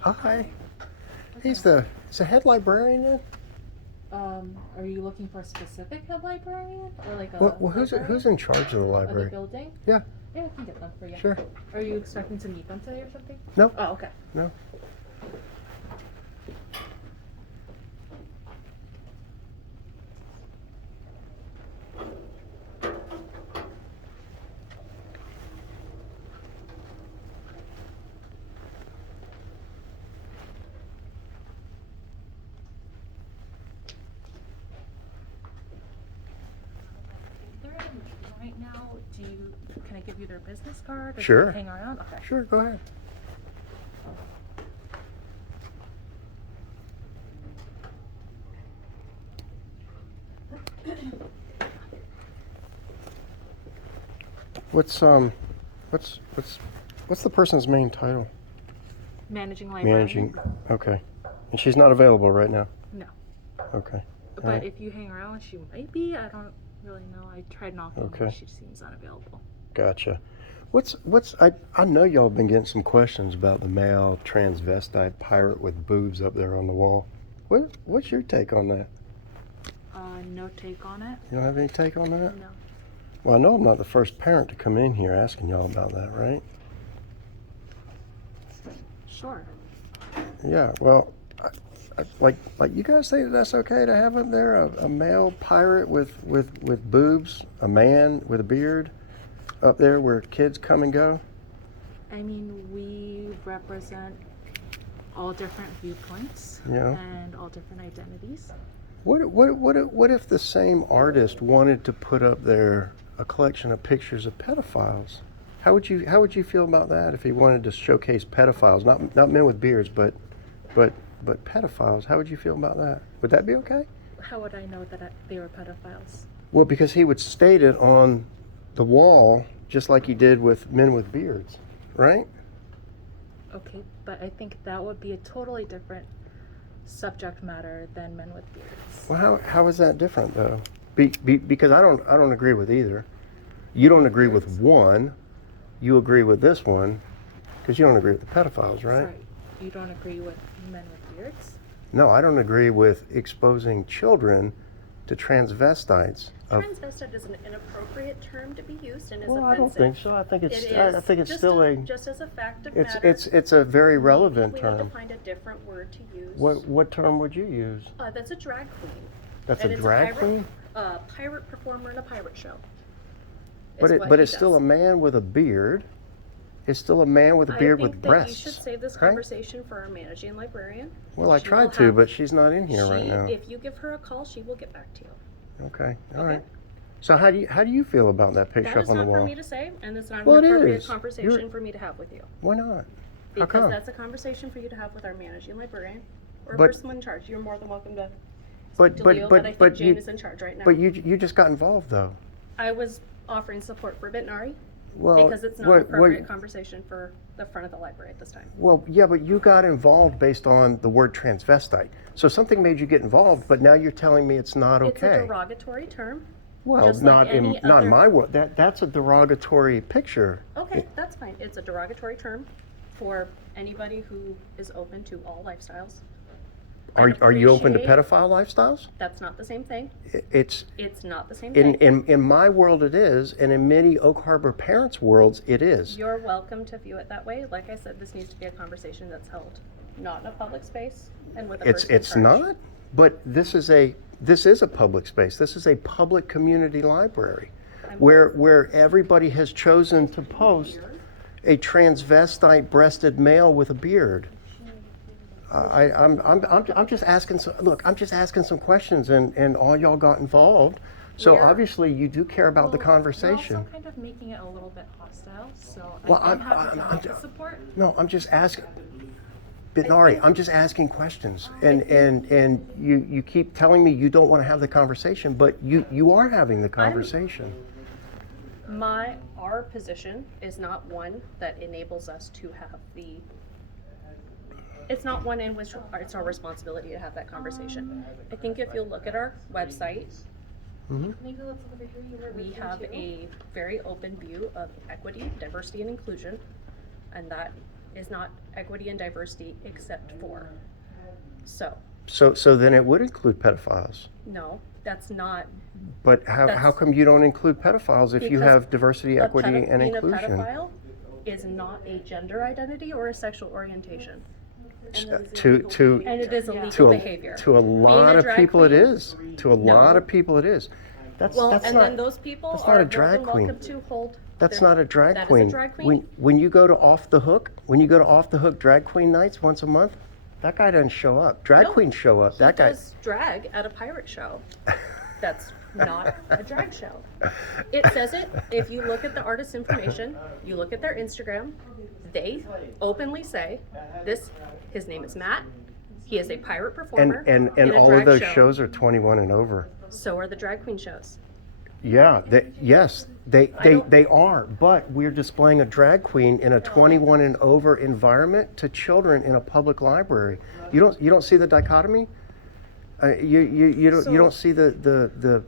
Hi. Okay. Is the head librarian in? Are you looking for a specific head librarian or like a Well, who's in charge of the of the library? building? Yeah, Yeah, I can get them for you. sure. Are you expecting to meet them today or something? No, Oh, okay. no. They're in a meeting right now. Can I give you their business card or Sure. hang around? Okay. Sure, go ahead. What's um what's the person's main title? Managing librarian? Managing. Okay. And she's not available right now. No. Okay. But Alright. if you hang around, she might be. I don't really know. I tried knocking, Okay. but she seems unavailable. Gotcha. I know y'all have been getting some questions about the male transvestite pirate with boobs up there on the wall. What's your take on that? No take on it? You don't have any take on that? No. Well, I know I'm not the first parent to come in here asking y'all about that, right? Sure. Yeah, well, like you guys think that's okay to have up there a male pirate with boobs, a man with a beard up there where kids come and go? I mean, we represent all different viewpoints Yeah. and all different identities. What if the same artist wanted to put up there a collection of pictures of pedophiles? How would you feel about that if he wanted to showcase pedophiles, not men with beards, but pedophiles? How would you feel about that? Would that be okay? How would I know that they were pedophiles? Well, because he would state it on the wall just like he did with men with beards, right? Okay, but I think that would be a totally different subject matter than men with beards. Well, how is that different though? Because I don't agree with either. You don't agree with one. You agree with this one because you don't agree with the pedophiles, right? Sorry, you don't agree with men with beards? No, I don't agree with exposing children to transvestites. Transvestite is an inappropriate term to be used and is offensive. I don't think so. I think I think it's just still just as a fact of it's matter. it's a very relevant we term. need to find a different word to use. What term would you use? That's a drag queen. That's And a it's drag pirate, queen? pirate performer in a pirate show. But it's still a man with a beard. It's still a man with a beard with breasts. I think that you should save this right? conversation for our managing librarian. Well, I She tried will to, have- but she's not in here right now. If you give her a call, she will get back to you. Okay, all Okay. right. So how do you feel about that picture That up is on the not for wall? me to say, and it's not Well, it an appropriate is. conversation for me to have with you. Why not? How Because come? that's a conversation for you to have with our managing librarian or But- person in charge. You're more than welcome to But- speak to but- Leo, but- but I think but Jane you- is in charge right now. But you just got involved though. I was offering support for Bitnari Well, because it's not what- an appropriate what- conversation for the front of the library at this time. Well, yeah, but you got involved based on the word transvestite. So something made you get involved, but now you're telling me it's not It's a okay. derogatory term. Well, just like not in any not in other- my world. That's a derogatory picture. Okay, that's fine. It's a derogatory term for anybody who is open to all lifestyles. Are you open to appreciate- pedophile lifestyles? That's not the same thing. It's It's not the same in, thing. in my world it is, and in many Oak Harbor parents' worlds it is. You're welcome to view it that way. Like I said, this needs to be a conversation that's held not in a public space and with a person in It's charge. not, but this is a public space. This is a public community library where everybody has chosen to post a transvestite breasted male with a beard. I'm just asking I'm just asking some questions and all y'all got involved. So We're- obviously you do care about the Well, conversation. We're also kind of making it a little bit hostile, so Well, I'm happy to have the support. No, I'm just asking. Bitnari, I'm just asking questions, and you keep telling me you don't want to have the conversation, but you are having the conversation. Our position is not one that enables us to have it's not one in which it's our responsibility to have that conversation. I think if you look at our website, Mm-hmm. Maybe let's look over here. You were we reading have too. a very open view of equity, diversity, and inclusion, and that is not equity and diversity except for. So, So then it would include pedophiles. no, that's not. But how That's- come you don't include pedophiles if you Because have diversity, equity, and being inclusion? a pedophile is not a gender identity or a sexual orientation. To And it is illegal to behavior. to a lot of drag people it queen? is. To a lot of people it is. That's Well, that's and not then those people that's are not a more drag than queen. welcome to hold. That's their- not a drag that queen. Is a drag queen. When you go to Off the Hook, drag queen nights once a month, that guy doesn't show up. Drag No, queens show up. That He guy. does drag at a pirate show. That's not a drag show. It says it. If you look at the artist's information, you look at their Instagram, they openly say this. His name is Matt. He is a pirate performer. And in a all of drag those show. shows are 21 and over. So are the drag queen shows. Yeah, yes, I don't- they are. But we're displaying a drag queen in a 21 and over environment to children in a public library. You don't see the dichotomy? You don't see the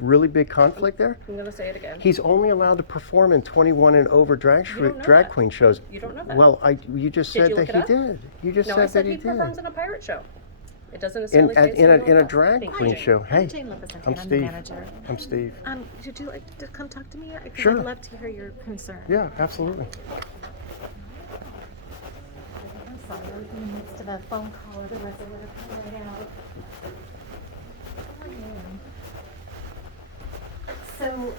really big conflict there? I'm gonna say it again. He's only allowed to perform in 21 and over drag don't know drag that. queen shows. You don't know that. Well, you just Did said you that look he it up? did. You just No, I said said that he he performs did. in a pirate show. It doesn't In necessarily say in a drag Thank queen you. show. Hey, Jane Levinson, I'm I'm the Steve. manager. I'm Steve. Would you like to come talk to me? Because Sure. I'd love to hear your concern. Yeah, absolutely. I'm sorry, I was in the midst of a phone call, otherwise I would have come right out. So,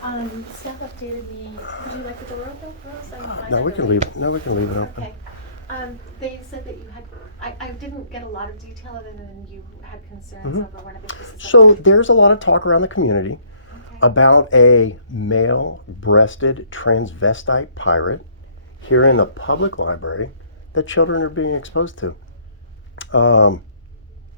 staff updated me. Would you like the door open for us? No, we can leave. No, we can leave it open. Okay. They said that you had, I didn't get a lot of detail other than you had concerns over one of the pieces. So there's a lot of talk around the community Okay. about a male-breasted transvestite pirate here in the public library that children are being exposed to.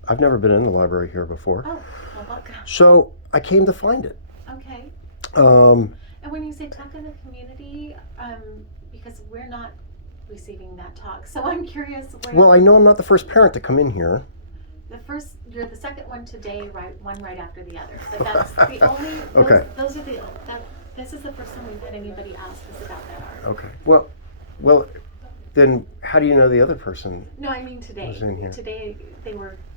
I've never been in the library here before, Oh, well, welcome. so I came to find it. Okay. Um, And when you say talk in the community, because we're not receiving that talk, so I'm curious where. well, I know I'm not the first parent to come in here. You're the second one today, one right after the other. But that's the only. Okay. Those are this is the first time we've had anybody ask us about that art. Okay. Well, then how do you know the other person? No, I mean today. Was in here. Today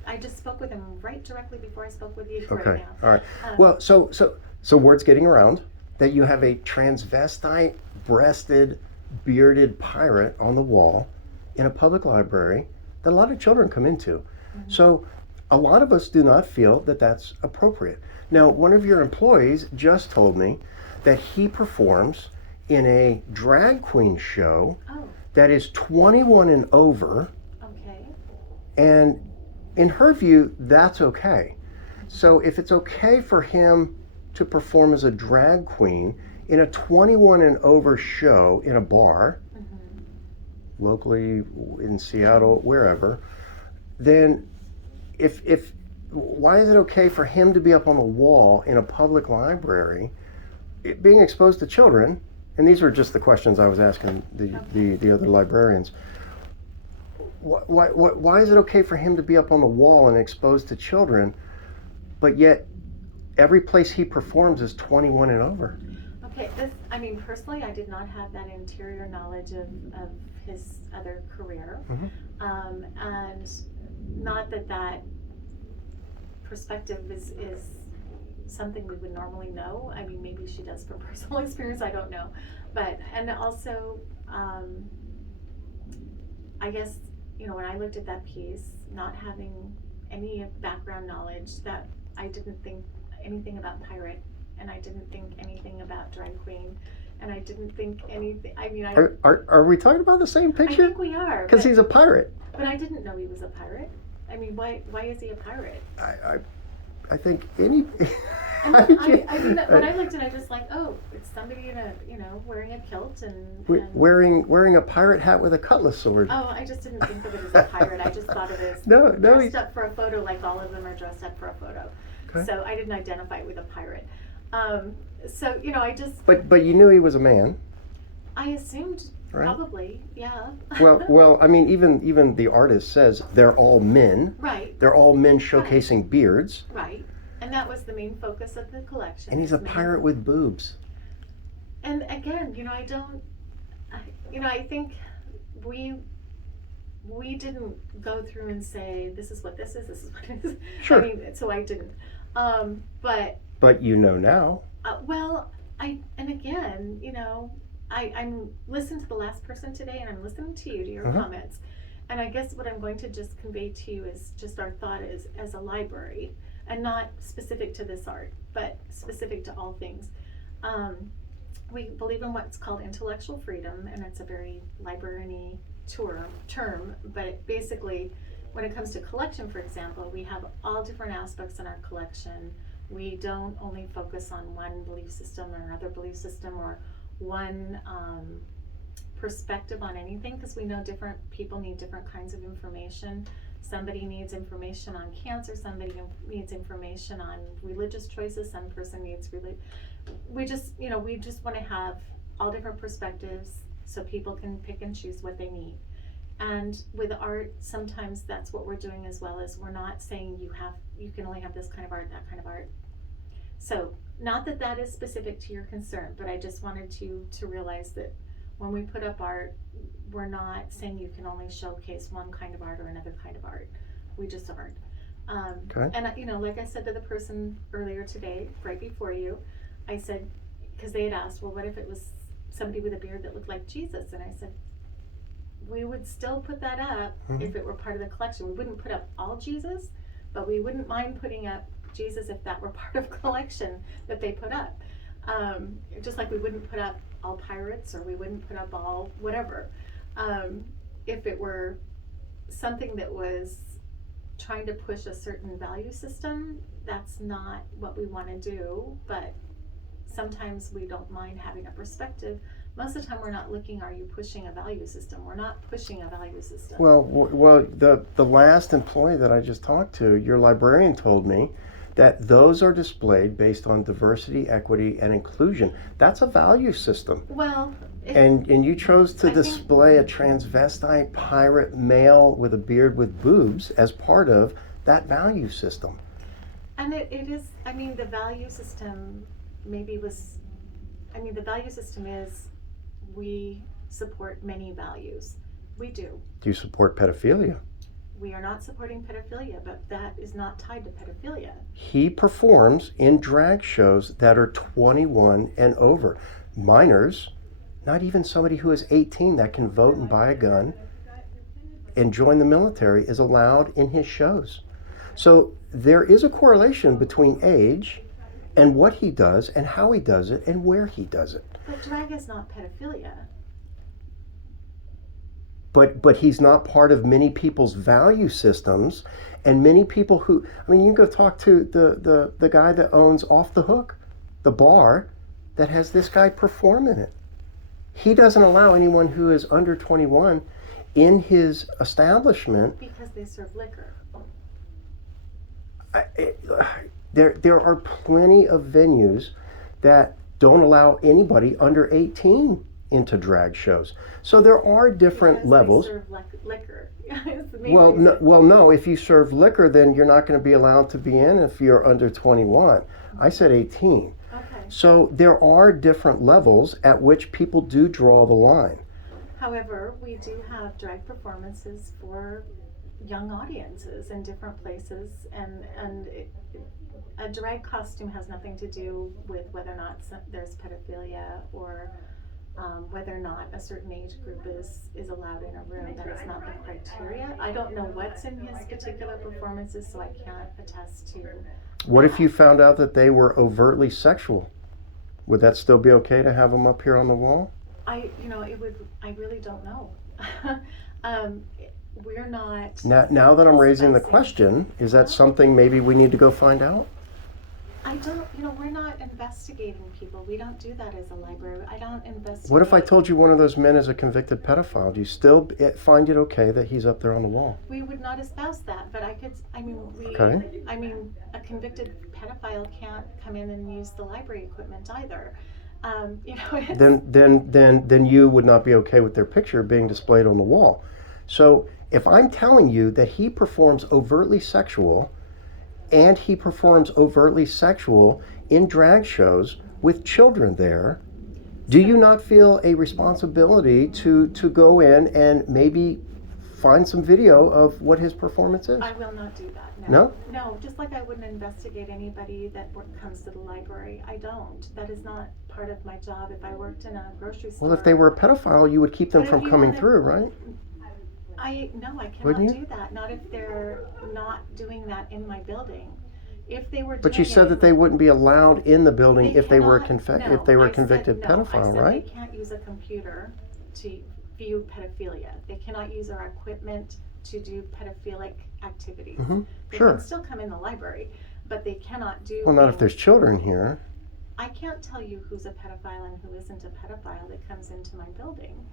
I just spoke with them right directly before I spoke with you right Okay. now. All right. Um, Well, so word's getting around that you have a transvestite, breasted, bearded pirate on the wall in a public library that a lot of children come into. So a lot of us do not feel that that's appropriate. Now, one of your employees just told me that he performs in a drag queen show Oh, that is 21 and over, okay. and in her view, that's okay. So if it's okay for him to perform as a drag queen in a 21 and over show in a bar, locally in Seattle, wherever, then if why is it okay for him to be up on the wall in a public library, being exposed to children? And these were just the questions I was asking the other librarians. Why is it okay for him to be up on the wall and exposed to children, but yet every place he performs is 21 and over? Okay, personally, I did not have that interior knowledge of his other career. And not that perspective is something we would normally know. I mean, maybe she does from personal experience, I don't know. But, and also, I guess, when I looked at that piece, not having any background knowledge, that I didn't think anything about pirate, and I didn't think anything about drag queen, and I didn't think anything, Are we talking about the same I picture? think we are. Because but- he's a pirate. But I didn't know he was a pirate. I mean, why is he a pirate? I think any. And How then did you- when I looked at it, I just like, oh, it's somebody in a, wearing a kilt and. Wearing a pirate hat with a cutlass sword. Oh, I just didn't think of it as a pirate. I just thought of it as No, dressed up for a photo, like all of them are dressed up for a photo. Okay. So I didn't identify it with a pirate. So I just But you knew he was a man. I assumed Right. probably, yeah. Well, I mean, even the artist says they're all men. Right, They're all men showcasing beards, right. And that was the main focus of the collection. and he's a is men. pirate with boobs. And again, I think we didn't go through and say, this is what this is what it is. Sure. I mean, so I didn't. But you know now. Well, and again, I'm listening to the last person today, and I'm listening to you, to your Uh-huh. comments. And I guess what I'm going to just convey to you is just our thought as a library, and not specific to this art, but specific to all things. We believe in what's called intellectual freedom, and it's a very librarian-y term, but basically, when it comes to collection, for example, we have all different aspects in our collection. We don't only focus on one belief system or another belief system, or one perspective on anything, because we know different people need different kinds of information. Somebody needs information on cancer, somebody needs information on religious choices, some person needs we just want to have all different perspectives so people can pick and choose what they need. And with art, sometimes that's what we're doing as well. As we're not saying you can only have this kind of art, that kind of art. So not that is specific to your concern, but I just wanted to realize that when we put up art, we're not saying you can only showcase one kind of art or another kind of art. We just aren't. Okay. And like I said to the person earlier today, right before you, I said, because they had asked, well, what if it was somebody with a beard that looked like Jesus? And I said, we would still put that up if it were part of the collection. We wouldn't put up all Jesus, but we wouldn't mind putting up Jesus if that were part of collection that they put up. Just like we wouldn't put up all pirates, or we wouldn't put up all whatever. If it were something that was trying to push a certain value system, that's not what we want to do, but sometimes we don't mind having a perspective. Most of the time we're not looking, are you pushing a value system? We're not pushing a value system. Well, the last employee that I just talked to, your librarian told me that those are displayed based on diversity, equity, and inclusion. That's a value system. Well, And you chose to display a transvestite pirate male with a beard with boobs as part of that value system. and it is, the value system the value system is, we support many values. We do. Do you support pedophilia? We are not supporting pedophilia, but that is not tied to pedophilia. He performs in drag shows that are 21 and over. Minors, not even somebody who is 18 that can vote and buy a gun and join the military, is allowed in his shows. So there is a correlation between age and what he does and how he does it and where he does it. But drag is not pedophilia. But he's not part of many people's value systems, and many people who, you can go talk to the guy that owns Off the Hook, the bar that has this guy perform in it. He doesn't allow anyone who is under 21 in his establishment. Because they serve liquor. There are plenty of venues that don't allow anybody under 18 into drag shows. So there are different Because levels. they serve liquor. It's the main Well, reason. no. If you serve liquor, then you're not going to be allowed to be in if you're under 21. I said 18. Okay. So there are different levels at which people do draw the line. However, we do have drag performances for young audiences in different places, and a drag costume has nothing to do with whether or not there's pedophilia, or whether or not a certain age group is allowed in a room. That is not the criteria. I don't know what's in his particular performances, so I can't attest to. What if you found out that they were overtly sexual? Would that still be okay to have them up here on the wall? I really don't know. We're not. Now that I'm raising the discussing- question, is that something maybe we need to go find out? I don't, we're not investigating people. We don't do that as a library. I don't investigate. What if I told you one of those men is a convicted pedophile? Do you still find it okay that he's up there on the wall? We would not espouse that, but Okay. A convicted pedophile can't come in and use the library equipment either. It's, Then you would not be okay with their picture being displayed on the wall. So if I'm telling you that he performs overtly sexual, and he performs overtly sexual in drag shows with children there, do you not feel a responsibility to go in and maybe find some video of what his performance is. I will not do that, No? No, just like I wouldn't investigate anybody that comes to the library. I don't. That is not part of my job. If I worked in a grocery store. Well, if they were a pedophile, you would keep them But if from you coming wanna- through, right? I cannot Wouldn't you? do that. Not if they're not doing that in my building. If they were doing But you said it, that they wouldn't be allowed in the building if they were cannot- if they were a I said convicted no. pedophile, I said right? they can't use a computer to view pedophilia. They cannot use our equipment to do pedophilic activities. Mm-hmm. They Sure. can still come in the library, but they cannot do. Well, not if things- there's children here. I can't tell you who's a pedophile and who isn't a pedophile that comes into my building.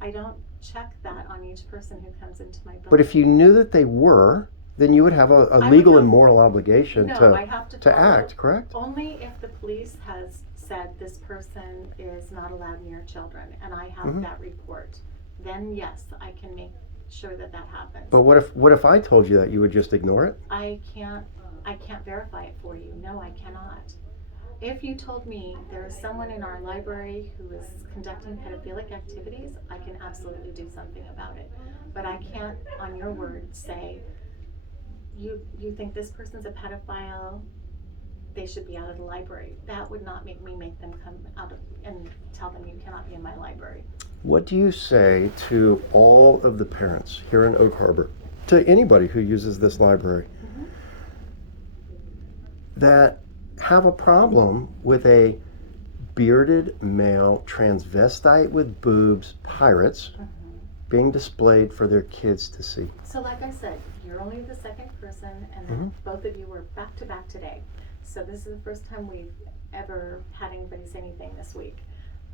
I don't check that on each person who comes into my building. But if you knew that they were, then you would have a would legal know- and moral obligation No, I have to to follow- act, correct? Only if the police has said this person is not allowed near children and I have Mhm. that report, then yes, I can make sure that that happens. But what if I told you that, you would just ignore it? I can't verify it for you. No, I cannot. If you told me there is someone in our library who is conducting pedophilic activities, I can absolutely do something about it. But I can't, on your word, say, you think this person's a pedophile, they should be out of the library. That would not make me make them come out and tell them you cannot be in my library. What do you say to all of the parents here in Oak Harbor, to anybody who uses this library, Mhm. that have a problem with a bearded male transvestite with boobs, pirates, being displayed for their kids to see? So like I said, you're only the second person, and Mhm. both of you were back to back today. So this is the first time we've ever had anybody say anything this week,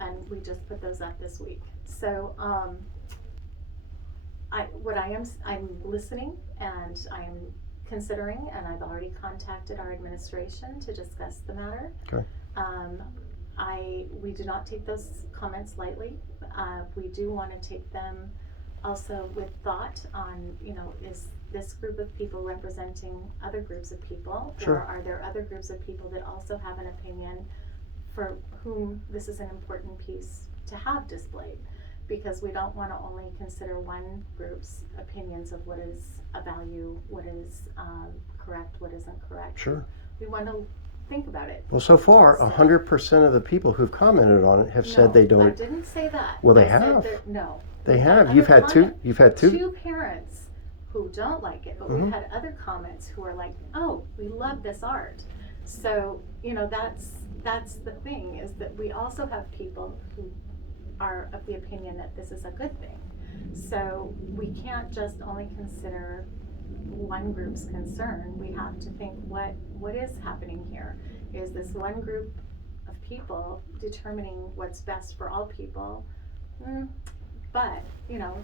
and we just put those up this week. So I'm listening, and I'm considering, and I've already contacted our administration to discuss the matter. Okay. We do not take those comments lightly. We do want to take them also with thought on, is this group of people representing other groups of people? Sure. Or are there other groups of people that also have an opinion for whom this is an important piece to have displayed? Because we don't want to only consider one group's opinions of what is a value, what is correct, what isn't correct. Sure. We want to think about it. Well, so far, 100% of the people who've commented on it have said they No, I don't. didn't say that. Well, they I said have. that- No. They We've have. other You've had two. comment- You've had two. Two parents who don't like it, but Mhm. we've had other comments who are like, "Oh, we love this art." So that's the thing, is that we also have people who are of the opinion that this is a good thing. So we can't just only consider one group's concern. We have to think what is happening here. Is this one group of people determining what's best for all people? But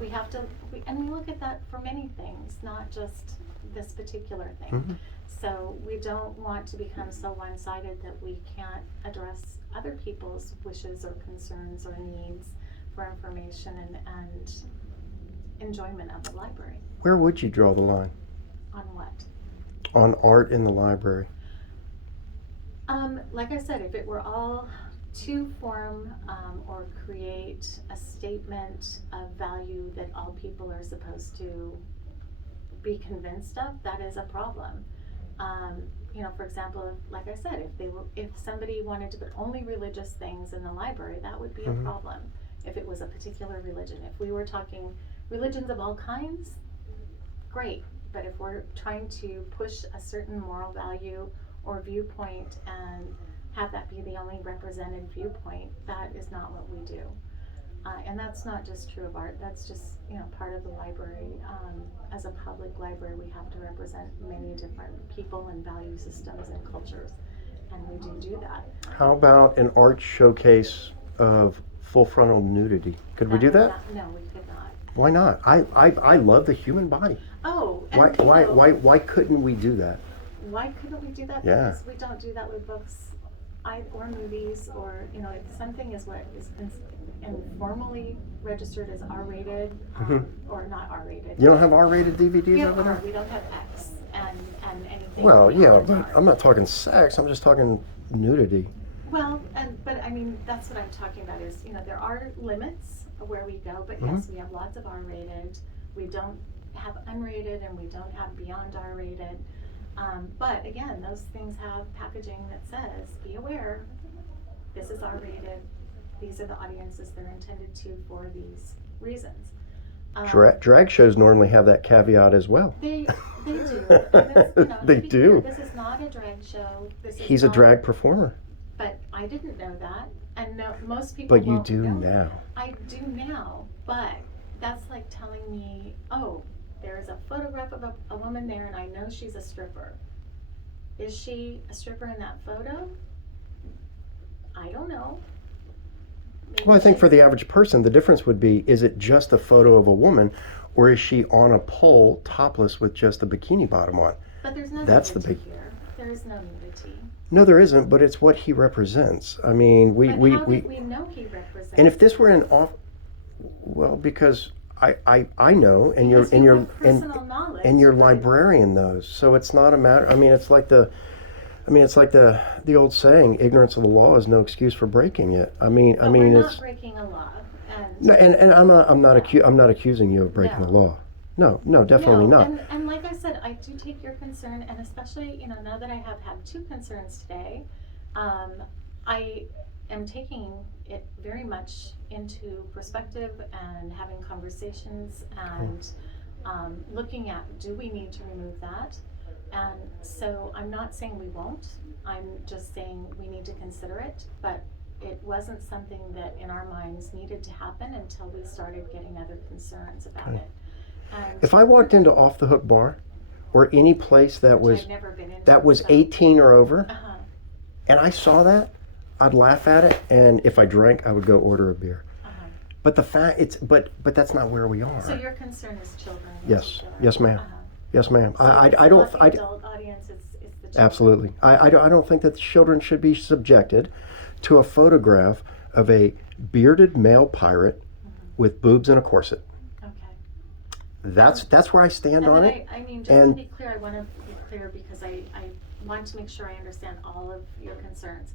we have to, and we look at that for many things, not just this particular thing. Mhm. So we don't want to become so one-sided that we can't address other people's wishes or concerns or needs for information and enjoyment of the library. Where would you draw the line On what? on art in the library? Like I said, if it were all to form or create a statement of value that all people are supposed to be convinced of, that is a problem. For example, like I said, if somebody wanted to put only religious things in the library, that would be Mhm. a problem. If it was a particular religion, if we were talking religions of all kinds, great. But if we're trying to push a certain moral value or viewpoint and have that be the only represented viewpoint, that is not what we do. And that's not just true of art, that's just, part of the library. As a public library, we have to represent many different people and value systems and cultures, and we do that. How about an art showcase of full frontal nudity? Could we do that? No, we could not. Why not? I love the human body. Oh, Why and why couldn't we do that? why couldn't we do that? Yeah. Because we don't do that with books or movies, or if something is what is informally registered as R-rated, Mhm. or not R-rated. You don't have R-rated DVDs We have over R, there? we don't have X and anything. Well, yeah, beyond but R. I'm not talking sex. I'm just talking nudity. Well, but I mean, that's what I'm talking about is, there are limits of where we go, but Mm-hmm. yes, we have lots of R-rated. We don't have unrated and we don't have beyond R rated. But again, those things have packaging that says, be aware, this is R rated, these are the audiences they're intended to for these reasons. Drag shows normally have that caveat as well. They do. And this, They to be do. clear, this is not a drag show. This is He's a not- drag performer. But I didn't know that, and no, most people. But you won't do know. now. I do now, but that's like telling me, oh, there's a photograph of a woman there, and I know she's a stripper. Is she a stripper in that photo? I don't know. Maybe Well, I think for she's- the average person, the difference would be, is it just a photo of a woman, or is she on a pole topless with just a bikini bottom on? But there's no that's the nudity big- here. There is no nudity. No, there isn't, but it's what he represents. I mean, But how did we know he represents? and if this were an off, well, because I know, and Because you're, you and have personal knowledge, and your but- librarian knows. So it's not a matter. I mean, it's like the old saying, ignorance of the law is no excuse for breaking it. I mean, But we're it's not breaking a law, and no, and I'm not accusing you of breaking No. the law. No, definitely no, not. And like I said, I do take your concern, and especially now that I have had two concerns today, I am taking it very much into perspective and having conversations and looking at, do we need to remove that? And so I'm not saying we won't. I'm just saying we need to consider it, but it wasn't something that in our minds needed to happen until we started getting other concerns about Okay. it. And If I walked into Off the Hook Bar, or any place that which was I've never been into, that was so- 18 or over, Uh-huh. and I saw that, I'd laugh at it, and if I drank, I would go order a beer. Uh-huh. But the fact but that's not where we are. So your concern is children? in Yes. particular. Yes, ma'am. Uh-huh. Yes, ma'am. So I it's don't not the adult audience, it's the children. absolutely. I don't think that children should be subjected to a photograph of a bearded male pirate with boobs and a corset. Okay. That's where I stand And on then it. I mean, just and- to be clear, I want to be clear because I want to make sure I understand all of your concerns.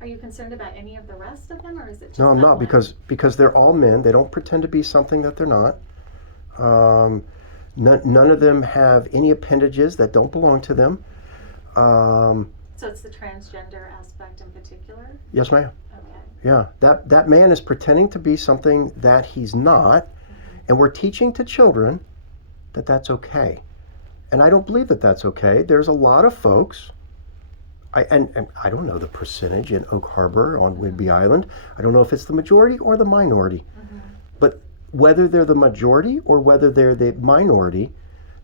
Are you concerned about any of the rest of them, or is it just No, I'm that not one? because they're all men. They don't pretend to be something that they're not. None of them have any appendages that don't belong to them. So it's the transgender aspect in particular? Yes, ma'am. Okay. Yeah, that man is pretending to be something that he's not, and we're teaching to children that that's okay. And I don't believe that that's okay. There's a lot of folks, and I don't know the percentage in Oak Harbor on Whidbey Island. I don't know if it's the majority or the minority. But whether they're the majority or whether they're the minority,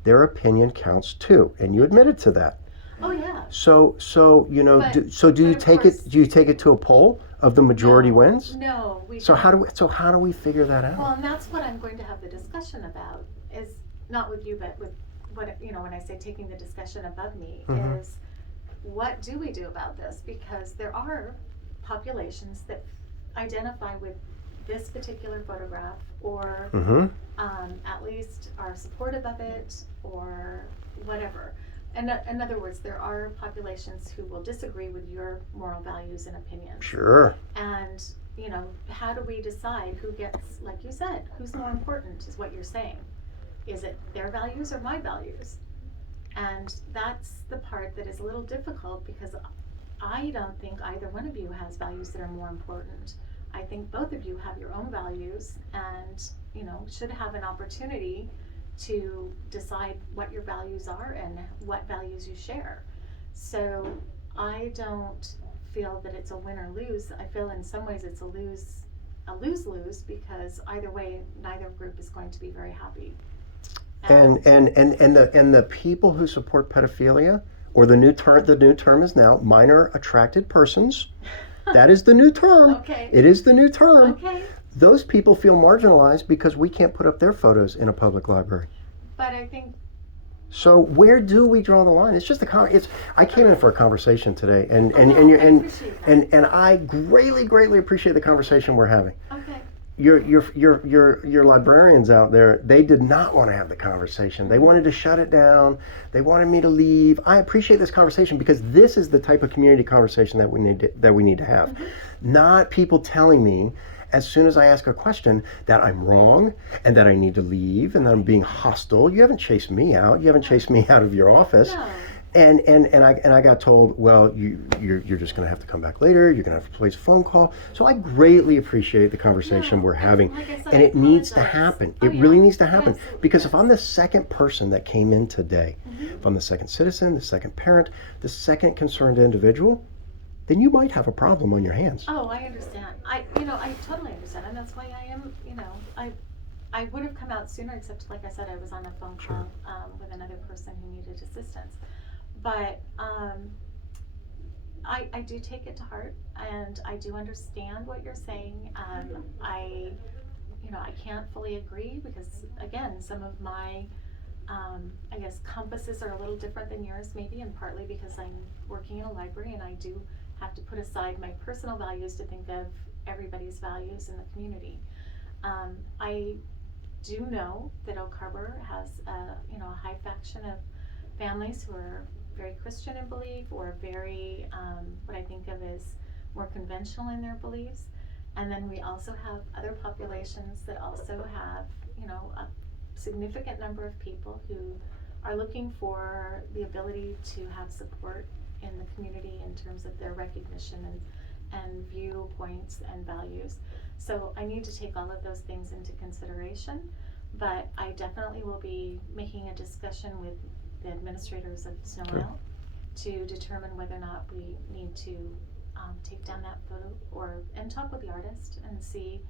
their opinion counts too, and you admitted to that. Oh, yeah. So But- do you but of take course- it? Do you take it to a poll of the majority No, wins? No, we So don't. how do we figure that out? Well, and that's what I'm going to have the discussion about, is not with you, but with what, when I say taking the discussion above me, Mhm. is what do we do about this? Because there are populations that identify with this particular photograph or Mm-hmm. at least are supportive of it or whatever. And in other words, there are populations who will disagree with your moral values and opinions. Sure. And, how do we decide who gets, like you said, who's more important is what you're saying. Is it their values or my values? And that's the part that is a little difficult because I don't think either one of you has values that are more important. I think both of you have your own values and, should have an opportunity to decide what your values are and what values you share. So I don't feel that it's a win or lose. I feel in some ways it's a lose-lose because either way, neither group is going to be very happy. And the people who support pedophilia, or the new term is now minor attracted persons. That is the new term. Okay. It is the new term. Okay, Those people feel marginalized because we can't put up their photos in a public library. but I think, So where do we draw the line? It's just I came in for a conversation today, and I appreciate that. and I greatly appreciate the conversation we're having. okay, Your librarians out there, they did not want to have the conversation. They wanted to shut it down. They wanted me to leave. I appreciate this conversation because this is the type of community conversation that we need to have. Not people telling me as soon as I ask a question that I'm wrong and that I need to leave and that I'm being hostile. You haven't chased me out. You haven't chased me out of your office. No. And I got told, well, you're just going to have to come back later. You're going to have to place a phone call. So I greatly appreciate the conversation No, we're and having, like I said, and I it needs to apologize. happen. Oh, It really yeah. needs to It happen, absolutely because if does. I'm the second person that came in today, Mm-hmm. if I'm the second citizen, the second parent, the second concerned individual, then you might have a problem on your hands. Oh, I understand. I totally understand, and that's why I am, I would have come out sooner, except like I said, I was on a phone Sure. call with another person who needed assistance. But I do take it to heart, and I do understand what you're saying. I can't fully agree because, again, some of my, I guess, compasses are a little different than yours, maybe, and partly because I'm working in a library and I do have to put aside my personal values to think of everybody's values in the community. I do know that Oak Harbor has a high faction of families who are very Christian in belief, or very what I think of as more conventional in their beliefs. And then we also have other populations that also have a significant number of people who are looking for the ability to have support in the community in terms of their recognition and viewpoints and values. So I need to take all of those things into consideration, but I definitely will be making a discussion with the administrators of Snow Sure. Isle to determine whether or not we need to take down that photo and talk with the artist and see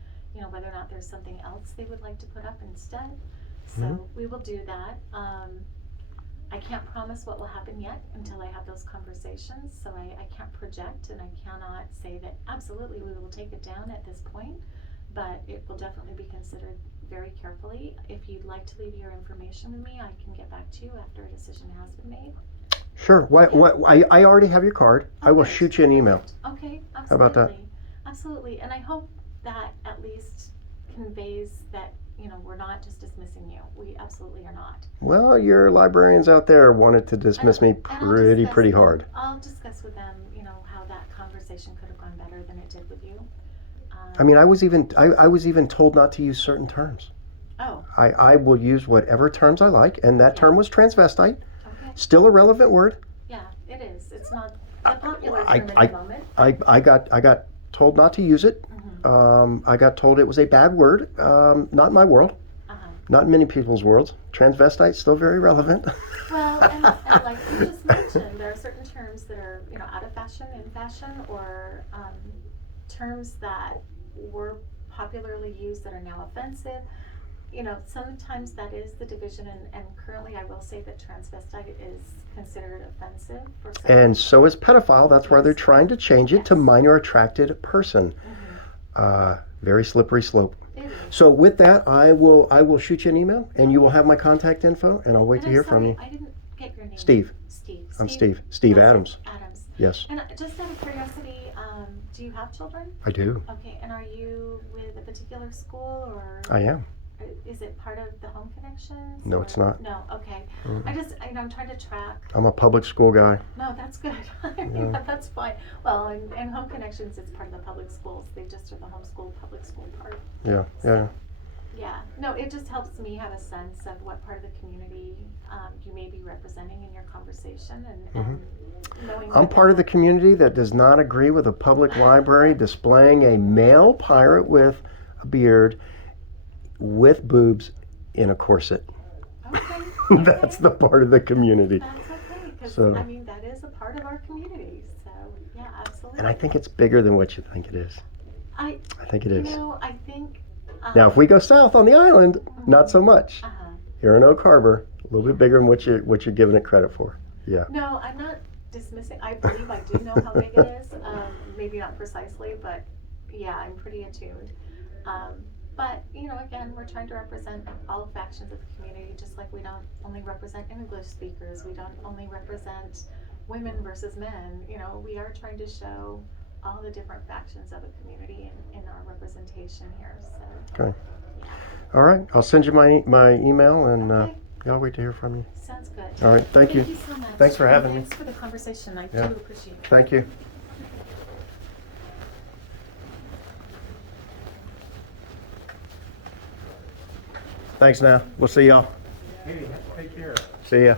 whether or not there's something else they would like to put up instead. So Mhm. we will do that. I can't promise what will happen yet until I have those conversations, so I can't project, and I cannot say that absolutely we will take it down at this point, but it will definitely be considered very carefully. If you'd like to leave your information with me, I can get back to you after a decision has been made. Sure. I already have your card. I will Okay. shoot you an email. Perfect. Okay, absolutely. How about that? Absolutely, and I hope that at least conveys that, we're not just dismissing you. We absolutely are not. Well, your librarians out there wanted to dismiss me And I'll discuss pretty them- hard. I'll discuss with them, how that conversation could have gone better than it did with you. I mean, I was even told not to use certain terms. Oh, I will use whatever terms I like, and that term Yeah. was transvestite. okay. Still a relevant word. Yeah, it is. It's not a popular I- term at the moment. I got told not to use it. Mhm. I got told it was a bad word. Not in my world. Uh-huh. Not in many people's worlds. Transvestite still very relevant. Well, and like you just mentioned, there are certain terms that are, out of fashion, in fashion, or terms that were popularly used that are now offensive. Sometimes that is the division, and currently I will say that transvestite is considered offensive for some. And so is pedophile. That's why they're Yes. trying to change it to Yes. minor attracted person. Mhm. Very slippery slope. It is. So with that, I will shoot you an email, and you will have my contact info, and I'll wait And to I'm hear sorry, from you. I didn't get your name. Steve. Steve. I'm Steve. Steve Nelson Adams. Adams. Yes, And just out of curiosity, do you have children? I do. Okay, and are you with a particular school, or I am. is it part of the Home Connections? No, or- it's not. No, okay. Mm. I'm trying to track. I'm a public school guy. No, that's good. Yeah. That's fine. Well, in Home Connections, it's part of the public schools. They just are the homeschool public school part. Yeah, yeah. Yeah. No, it just helps me have a sense of what part of the community you may be representing in your conversation, and knowing. I'm whether part of or the not- community that does not agree with a public library displaying a male pirate with a beard with boobs in a corset. Okay. That's okay. the part of the community. That's okay, because So- that is a part of our community. So yeah, absolutely. And I think it's bigger than what you think it is. I think it is. I think. Now, if we go south on the island, not so much. Uh-huh. Here in Oak Harbor, a little bit bigger than what you're giving it credit for. Yeah. No, I'm not dismissing. I believe I do know how big it is. Maybe not precisely, but yeah, I'm pretty attuned. But again, we're trying to represent all factions of the community, just like we don't only represent English speakers. We don't only represent women versus men. We are trying to show all the different factions of the community in our representation here. So. Okay. All right. I'll send you my email, and Okay. I'll wait to hear from you. Sounds good. All right. Thank you. Thank you so much. Thanks for having me. Thanks for the conversation. I Yeah. do appreciate it. Thank you. Thanks now. We'll see y'all. Hey, take care. See ya.